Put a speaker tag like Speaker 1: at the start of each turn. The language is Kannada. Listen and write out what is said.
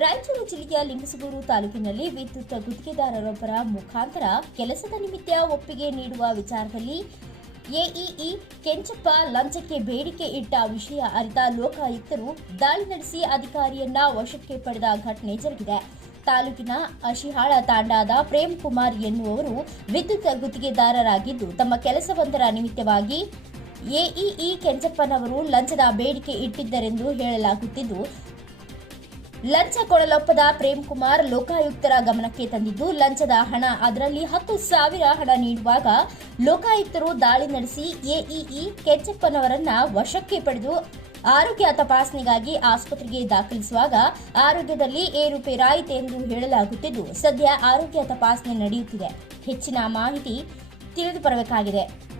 Speaker 1: ರಾಯಚೂರು ಜಿಲ್ಲೆಯ ಲಿಂಗಸಗೂರು ತಾಲೂಕಿನಲ್ಲಿ ವಿದ್ಯುತ್ ಗುತ್ತಿಗೆದಾರರೊಬ್ಬರ ಮುಖಾಂತರ ಕೆಲಸದ ನಿಮಿತ್ತ ಒಪ್ಪಿಗೆ ನೀಡುವ ವಿಚಾರದಲ್ಲಿ ಎಇಇ ಕೆಂಚಪ್ಪ ಲಂಚಕ್ಕೆ ಬೇಡಿಕೆ ಇಟ್ಟ ವಿಷಯ ಅರಿತ ಲೋಕಾಯುಕ್ತರು ದಾಳಿ ನಡೆಸಿ ಅಧಿಕಾರಿಯನ್ನ ವಶಕ್ಕೆ ಪಡೆದ ಘಟನೆ ಜರುಗಿದೆ. ತಾಲೂಕಿನ ಅಶಿಹಾಳ ತಾಂಡಾದ ಪ್ರೇಮ್ ಕುಮಾರ್ ಎನ್ನುವವರು ವಿದ್ಯುತ್ ಗುತ್ತಿಗೆದಾರರಾಗಿದ್ದು, ತಮ್ಮ ಕೆಲಸವೊಂದರ ನಿಮಿತ್ತವಾಗಿ ಎಇಇ ಕೆಂಚಪ್ಪನವರು ಲಂಚದ ಬೇಡಿಕೆ ಇಟ್ಟಿದ್ದರೆಂದು ಹೇಳಲಾಗುತ್ತಿದ್ದು ಲಂಚ ಕೊಡಲೊಪ್ಪದ ಪ್ರೇಮ್ ಕುಮಾರ್ ಲೋಕಾಯುಕ್ತರ ಗಮನಕ್ಕೆ ತಂದಿದ್ದು, ಲಂಚದ ಹಣ ಅದರಲ್ಲಿ ಹತ್ತು ಸಾವಿರ ಹಣ ನೀಡುವಾಗ ಲೋಕಾಯುಕ್ತರು ದಾಳಿ ನಡೆಸಿ ಎಇಇ ಕೆಚ್ಚಪ್ಪನವರನ್ನ ವಶಕ್ಕೆ ಪಡೆದು ಆರೋಗ್ಯ ತಪಾಸಣೆಗಾಗಿ ಆಸ್ಪತ್ರೆಗೆ ದಾಖಲಿಸುವಾಗ ಆರೋಗ್ಯದಲ್ಲಿ ಏರುಪೇರಾಯಿತು ಎಂದು ಹೇಳಲಾಗುತ್ತಿದ್ದು, ಸದ್ಯ ಆರೋಗ್ಯ ತಪಾಸಣೆ ನಡೆಯುತ್ತಿದೆ. ಹೆಚ್ಚಿನ ಮಾಹಿತಿ ತಿಳಿದು ಬರಬೇಕಾಗಿದೆ.